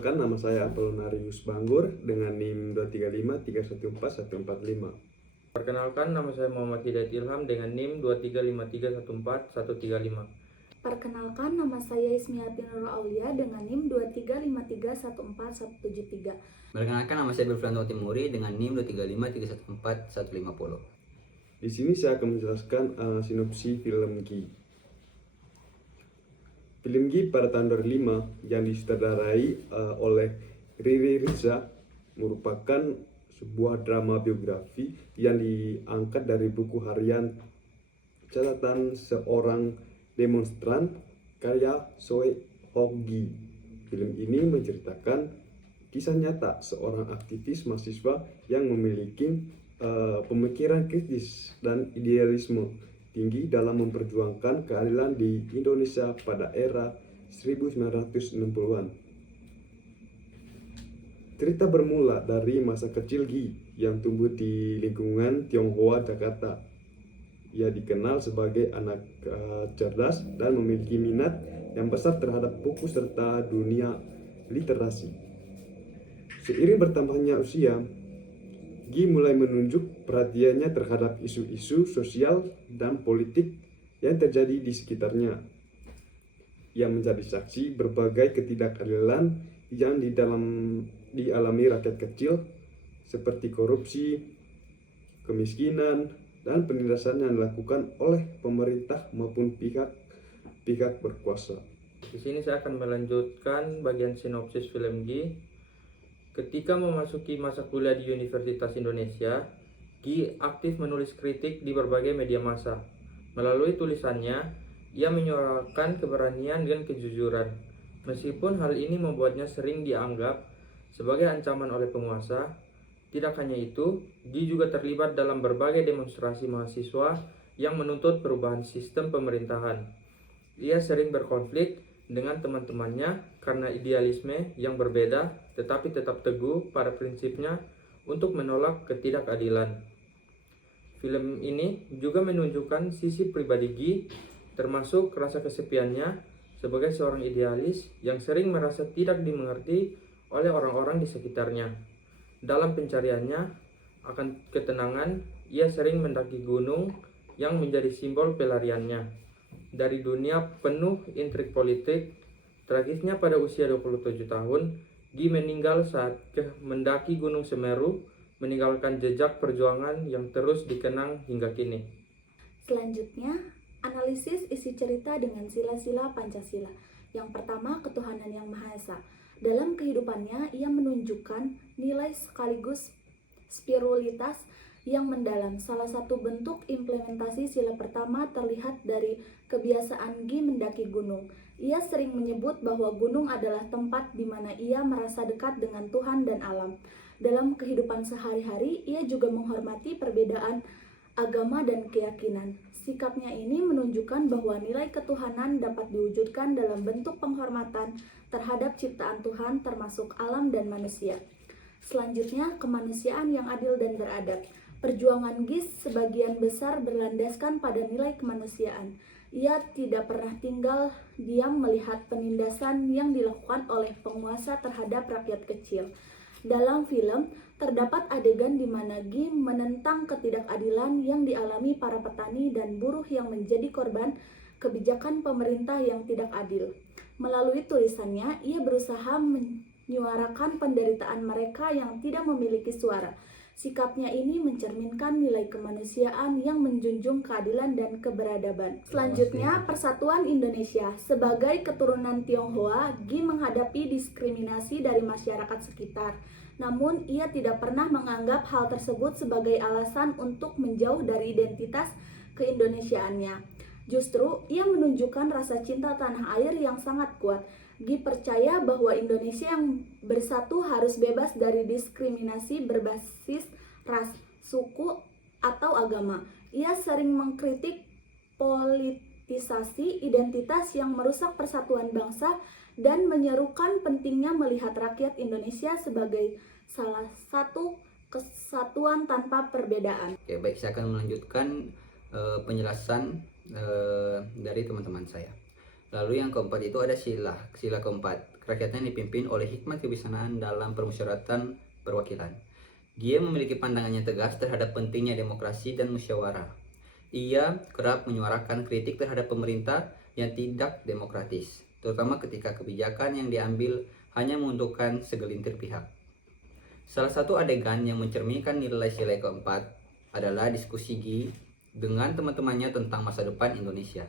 Perkenalkan, nama saya Apollonarius Banggur dengan NIM 235314145. Perkenalkan, nama saya Muhammad Hidayat Ilham dengan NIM 235314135. Perkenalkan, nama saya Ismiati Nurul Aulia dengan NIM 235314173. Perkenalkan, nama saya Berfranto Timuri dengan NIM 235314150. Di sini saya akan menjelaskan sinopsi film Gi. Film Gi pada tahun 2005 yang disutradarai oleh Riri Riza merupakan sebuah drama biografi yang diangkat dari buku harian catatan seorang demonstran karya Soe Ho Gi. Film ini menceritakan kisah nyata seorang aktivis mahasiswa yang memiliki pemikiran kritis dan idealisme tinggi dalam memperjuangkan keadilan di Indonesia pada era 1960-an. Cerita bermula dari masa kecil Gi yang tumbuh di lingkungan Tionghoa, Jakarta. Ia dikenal sebagai anak cerdas dan memiliki minat yang besar terhadap buku serta dunia literasi. Seiring bertambahnya usia, Gi mulai menunjuk perhatiannya terhadap isu-isu sosial dan politik yang terjadi di sekitarnya. Ia menjadi saksi berbagai ketidakadilan yang dialami rakyat kecil seperti korupsi, kemiskinan, dan penindasan yang dilakukan oleh pemerintah maupun pihak berkuasa. Di sini saya akan melanjutkan bagian sinopsis film Gi. Ketika memasuki masa kuliah di Universitas Indonesia, Gi aktif menulis kritik di berbagai media massa. Melalui tulisannya, ia menyuarakan keberanian dan kejujuran. Meskipun hal ini membuatnya sering dianggap sebagai ancaman oleh penguasa, tidak hanya itu, Gi juga terlibat dalam berbagai demonstrasi mahasiswa yang menuntut perubahan sistem pemerintahan. Ia sering berkonflik dengan teman-temannya karena idealisme yang berbeda, tetapi tetap teguh pada prinsipnya untuk menolak ketidakadilan. Film ini juga menunjukkan sisi pribadi Gi, termasuk rasa kesepiannya sebagai seorang idealis yang sering merasa tidak dimengerti oleh orang-orang di sekitarnya. Dalam pencariannya akan ketenangan, ia sering mendaki gunung yang menjadi simbol pelariannya dari dunia penuh intrik politik. Tragisnya pada usia 27 tahun, Gi meninggal saat mendaki Gunung Semeru, meninggalkan jejak perjuangan yang terus dikenang hingga kini. Selanjutnya, analisis isi cerita dengan sila-sila Pancasila. Yang pertama, ketuhanan yang Maha Esa. Dalam kehidupannya, ia menunjukkan nilai sekaligus spiritualitas yang mendalam. Salah satu bentuk implementasi sila pertama terlihat dari kebiasaan Gi mendaki gunung. Ia sering menyebut bahwa gunung adalah tempat di mana ia merasa dekat dengan Tuhan dan alam. Dalam kehidupan sehari-hari, ia juga menghormati perbedaan agama dan keyakinan. Sikapnya ini menunjukkan bahwa nilai ketuhanan dapat diwujudkan dalam bentuk penghormatan terhadap ciptaan Tuhan termasuk alam dan manusia. Selanjutnya, kemanusiaan yang adil dan beradab. Perjuangan Gi sebagian besar berlandaskan pada nilai kemanusiaan. Ia tidak pernah tinggal diam melihat penindasan yang dilakukan oleh penguasa terhadap rakyat kecil. Dalam film, terdapat adegan di mana Gi menentang ketidakadilan yang dialami para petani dan buruh yang menjadi korban kebijakan pemerintah yang tidak adil. Melalui tulisannya, ia berusaha menyuarakan penderitaan mereka yang tidak memiliki suara. Sikapnya ini mencerminkan nilai kemanusiaan yang menjunjung keadilan dan keberadaban. Selanjutnya, Persatuan Indonesia. Sebagai keturunan Tionghoa, Gi menghadapi diskriminasi dari masyarakat sekitar. Namun, ia tidak pernah menganggap hal tersebut sebagai alasan untuk menjauh dari identitas keindonesiaannya. Justru, ia menunjukkan rasa cinta tanah air yang sangat kuat. Gi percaya bahwa Indonesia yang bersatu harus bebas dari diskriminasi berbasis ras, suku, atau agama. Ia sering mengkritik politisasi identitas yang merusak persatuan bangsa dan menyerukan pentingnya melihat rakyat Indonesia sebagai salah satu kesatuan tanpa perbedaan. Oke, baik, saya akan melanjutkan penjelasan dari teman-teman saya. Lalu yang keempat itu ada sila keempat. rakyatnya dipimpin oleh hikmat kebijaksanaan dalam permusyawaratan perwakilan. Dia memiliki pandangan yang tegas terhadap pentingnya demokrasi dan musyawarah. Ia kerap menyuarakan kritik terhadap pemerintah yang tidak demokratis, terutama ketika kebijakan yang diambil hanya menguntungkan segelintir pihak. Salah satu adegan yang mencerminkan nilai sila keempat adalah diskusi Guy dengan teman-temannya tentang masa depan Indonesia.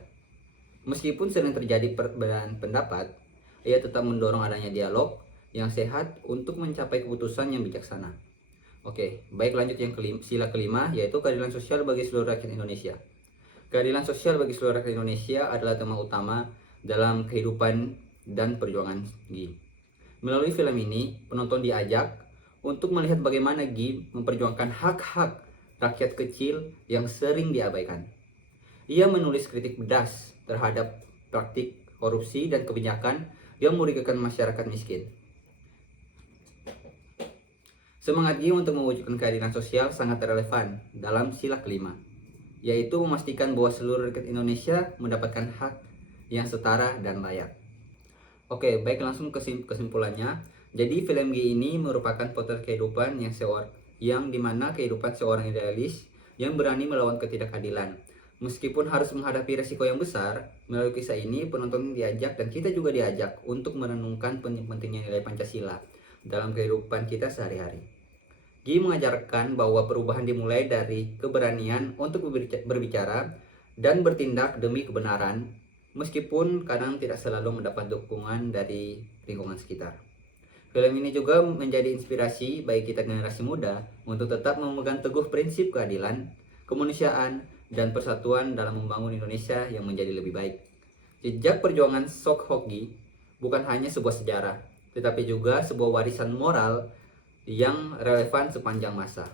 Meskipun sering terjadi perbedaan pendapat, ia tetap mendorong adanya dialog yang sehat untuk mencapai keputusan yang bijaksana. Oke, baik lanjut yang sila kelima, yaitu keadilan sosial bagi seluruh rakyat Indonesia. Keadilan sosial bagi seluruh rakyat Indonesia adalah tema utama dalam kehidupan dan perjuangan Guy. Melalui film ini, penonton diajak untuk melihat bagaimana Guy memperjuangkan hak-hak rakyat kecil yang sering diabaikan. Ia menulis kritik pedas terhadap praktik korupsi dan kebijakan yang merugikan masyarakat miskin. Semangat Guy untuk mewujudkan keadilan sosial sangat relevan dalam sila kelima, yaitu memastikan bahwa seluruh rakyat Indonesia mendapatkan hak yang setara dan layak. Oke, baik langsung kesimpulannya. Jadi film Guy ini merupakan potret kehidupan yang dimana kehidupan seorang idealis yang berani melawan ketidakadilan. Meskipun harus menghadapi resiko yang besar, melalui kisah ini penonton diajak dan kita juga diajak untuk merenungkan pentingnya nilai Pancasila dalam kehidupan kita sehari-hari. Guy mengajarkan bahwa perubahan dimulai dari keberanian untuk berbicara dan bertindak demi kebenaran, meskipun kadang tidak selalu mendapat dukungan dari lingkungan sekitar. Film ini juga menjadi inspirasi bagi kita generasi muda untuk tetap memegang teguh prinsip keadilan, kemanusiaan, dan persatuan dalam membangun Indonesia yang menjadi lebih baik. Jejak perjuangan Sok Hok Guy bukan hanya sebuah sejarah, tetapi juga sebuah warisan moral yang relevan sepanjang masa.